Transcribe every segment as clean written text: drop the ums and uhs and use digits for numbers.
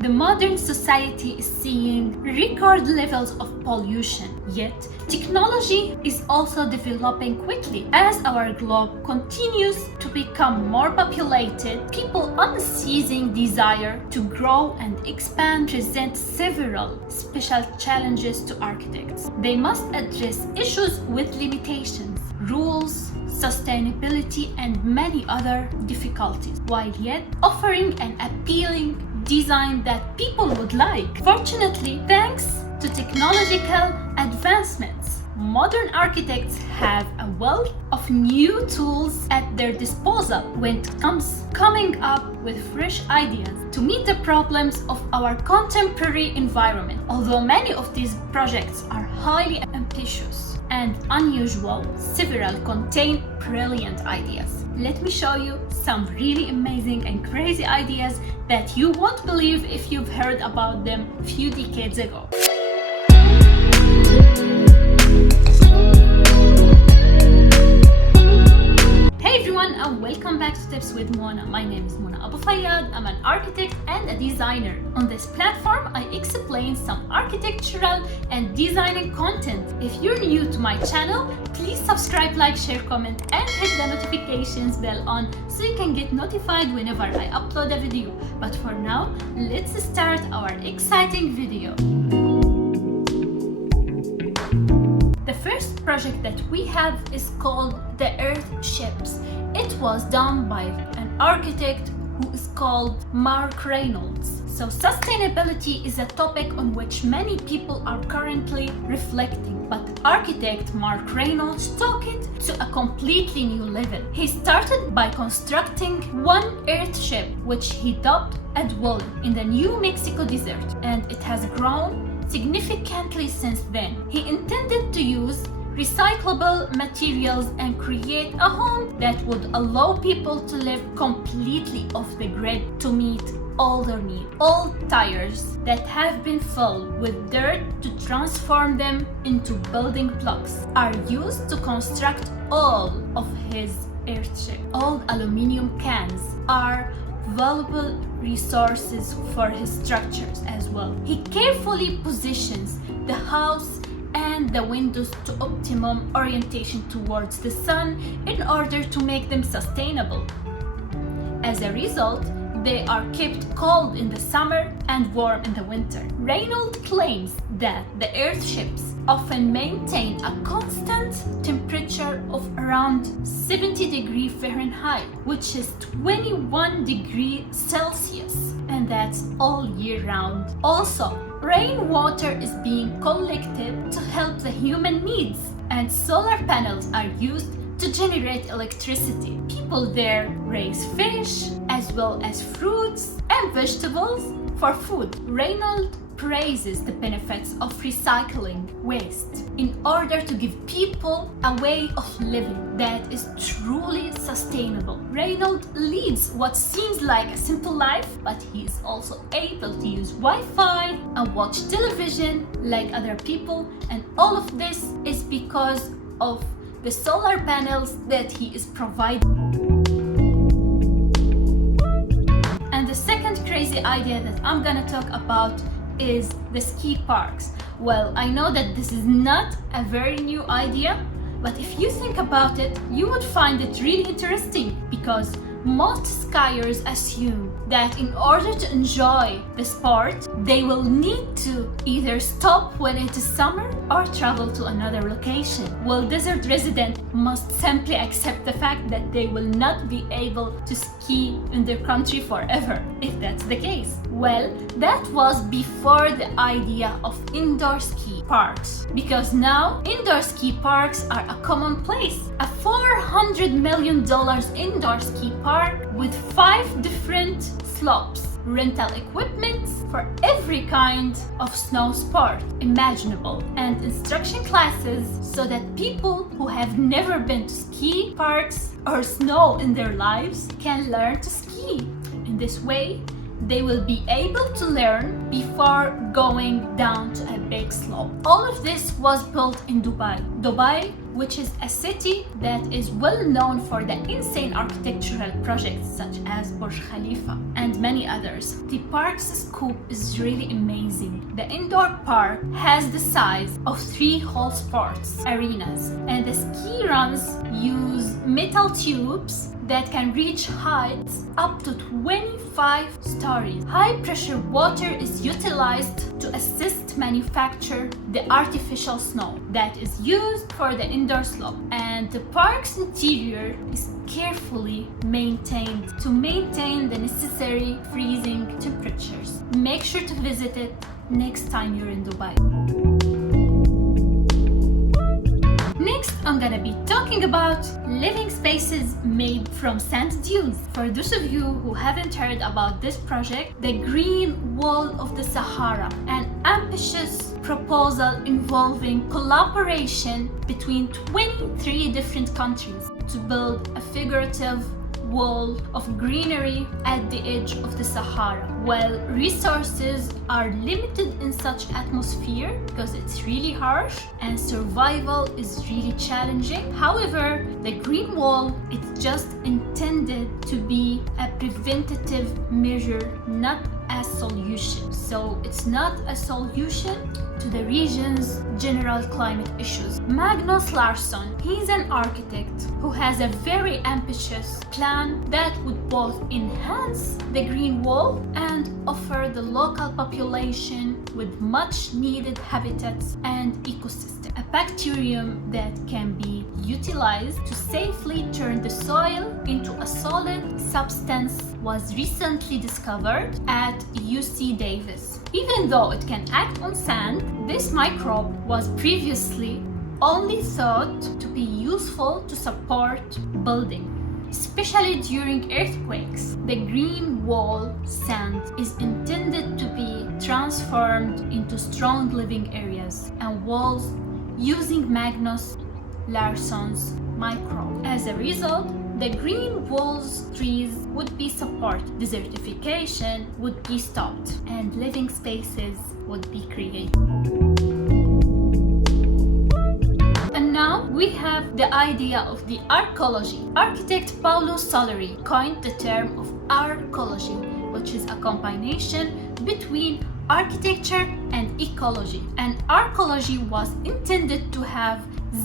The modern society is seeing record levels of pollution, yet technology is also developing quickly. As our globe continues to become more populated, people's unceasing desire to grow and expand presents several special challenges to architects. They must address issues with limitations, rules, sustainability, and many other difficulties, while yet offering an appealing design that people would like. Fortunately, thanks to technological advancements, modern architects have a wealth of new tools at their disposal when it comes coming up with fresh ideas to meet the problems of our contemporary environment. Although many of these projects are highly ambitious and unusual, several contain brilliant ideas. Let me show you some really amazing and crazy ideas that you won't believe if you've heard about them a few decades ago. Hey everyone, and welcome back to Tips with Mona. My name is Mona Abu Fayyad. I'm an architect and a designer. On this platform, I explain some architectural and designing content. If you're new to my channel, please subscribe, like, share, comment, and hit the notifications bell on so you can get notified whenever I upload a video. But for now, let's start our exciting video. The first project that we have is called the Earthships. It was done by an architect who is called Mark Reynolds. So sustainability is a topic on which many people are currently reflecting, but architect Mark Reynolds took it to a completely new level. He started by constructing one Earthship, which he dubbed Adwell, in the New Mexico desert, and it has grown significantly since then. He intended to use recyclable materials and create a home that would allow people to live completely off the grid to meet all their needs. Old tires that have been filled with dirt to transform them into building blocks are used to construct all of his Earthship. Old aluminum cans are valuable resources for his structures as well. He carefully positions the house and the windows to optimum orientation towards the sun in order to make them sustainable. As a result, they are kept cold in the summer and warm in the winter. Reynolds claims that the Earthships often maintain a constant temperature of around 70 degrees Fahrenheit, which is 21 degrees Celsius, and that's all year round. Also, rainwater is being collected to help the human needs, and solar panels are used to generate electricity. People there raise fish as well as fruits and vegetables for food. Reynolds praises the benefits of recycling waste in order to give people a way of living that is truly sustainable. Reynolds leads what seems like a simple life, but he is also able to use Wi-Fi and watch television like other people, and all of this is because of the solar panels that he is providing. And the second crazy idea that I'm gonna talk about is the ski parks. Well, I know that this is not a very new idea, but if you think about it, you would find it really interesting, because most skiers assume that in order to enjoy the sport, they will need to either stop when it is summer or travel to another location. Well, desert residents must simply accept the fact that they will not be able to ski in their country forever, if that's the case. Well, that was before the idea of indoor ski parks, because now indoor ski parks are a commonplace. A $400 million indoor ski park with 5 different slopes, rental equipment for every kind of snow sport imaginable, and instruction classes so that people who have never been to ski parks or snow in their lives can learn to ski. In this way, they will be able to learn before going down to a big slope. All of this was built in Dubai. Dubai which is a city that is well known for the insane architectural projects such as Burj Khalifa and many others. The park's scope is really amazing. The indoor park has the size of 3 whole sports arenas, and the ski runs use metal tubes that can reach heights up to 25 stories. High pressure water is utilized to assist manufacture the artificial snow that is used for the indoor slope, and the park's interior is carefully maintained to maintain the necessary freezing temperatures. Make sure to visit it next time you're in Dubai. Next, I'm gonna be talking about living spaces made from sand dunes. For those of you who haven't heard about this project, the Green Wall of the Sahara, an ambitious proposal involving collaboration between 23 different countries to build a figurative wall of greenery at the edge of the Sahara. While resources are limited in such atmosphere because it's really harsh and survival is really challenging. However, the green wall is just intended to be a preventative measure, not a solution. So it's not a solution to the region's general climate issues. Magnus Larsson, he's an architect who has a very ambitious plan that would both enhance the green wall and offer the local population with much needed habitats and ecosystem. A bacterium that can be utilized to safely turn the soil into a solid substance was recently discovered at UC Davis. Even though it can act on sand, this microbe was previously only thought to be useful to support building, especially during earthquakes. The green wall sand is intended to be transformed into strong living areas and walls using Magnus Larsson's microbe. As a result, the green walls trees would be supported, desertification would be stopped, and living spaces would be created. And now we have the idea of the arcology. Architect Paolo Soleri coined the term of arcology, which is a combination between architecture and ecology. And arcology was intended to have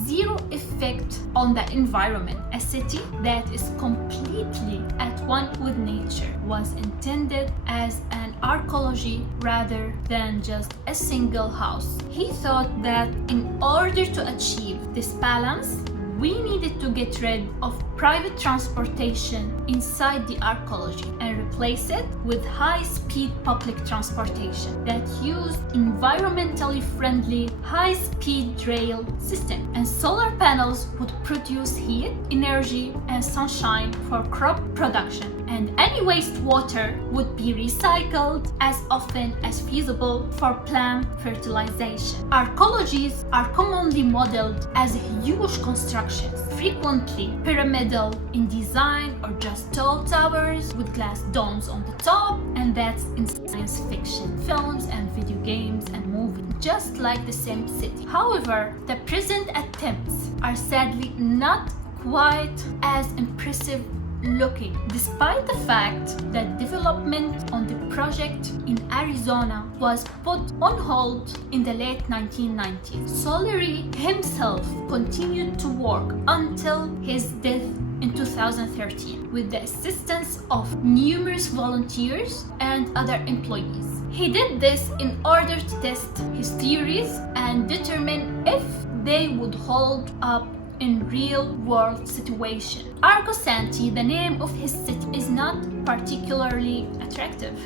zero effect on the environment. A city that is completely at one with nature was intended as an arcology rather than just a single house. He thought that in order to achieve this balance, we needed to get rid of private transportation inside the arcology and replace it with high-speed public transportation that used environmentally friendly high-speed rail system. And solar panels would produce heat, energy, and sunshine for crop production. And any wastewater would be recycled as often as feasible for plant fertilization. Arcologies are commonly modeled as huge constructions, frequently pyramidal in design or just tall towers with glass domes on the top, and that's in science fiction films and video games and movies, just like the same city. However, the present attempts are sadly not quite as impressive looking, despite the fact that development on the project in Arizona was put on hold in the late 1990s. Soleri himself continued to work until his death in 2013 with the assistance of numerous volunteers and other employees. He did this in order to test his theories and determine if they would hold up in real-world situation. Arcosanti, the name of his city, is not particularly attractive.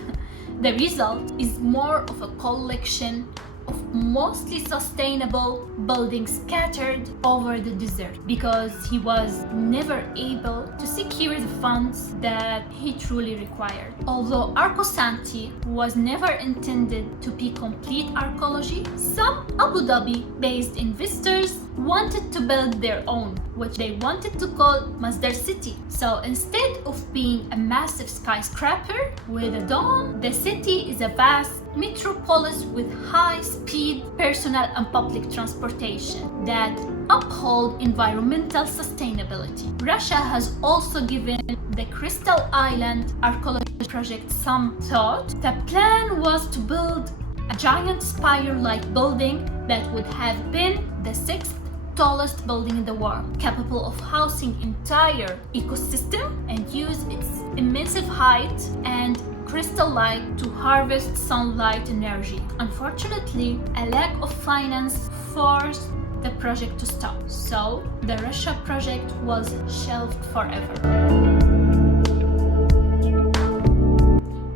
The result is more of a collection of mostly sustainable buildings scattered over the desert because he was never able to secure the funds that he truly required. Although Arcosanti was never intended to be complete arcology, some Abu Dhabi-based investors wanted to build their own, which they wanted to call Masdar City. So instead of being a massive skyscraper with a dome, the city is a vast metropolis with high-speed personal and public transportation that uphold environmental sustainability. Russia has also given the Crystal Island Arcologies project some thought. The plan was to build a giant spire-like building that would have been the sixth tallest building in the world, capable of housing entire ecosystem and use its immense height and crystal light to harvest sunlight energy. Unfortunately, a lack of finance forced the project to stop, so the Russia project was shelved forever.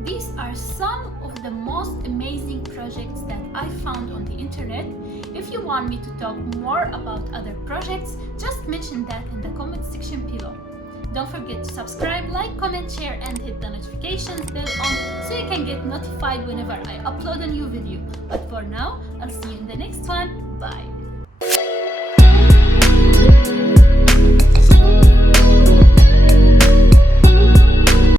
These are some of the most amazing projects that I found on the internet. If you want me to talk more about other projects, just mention that in the comment section below. Don't forget to subscribe, like, comment, share, and hit the notifications bell on so you can get notified whenever I upload a new video. But for now, I'll see you in the next one. Bye!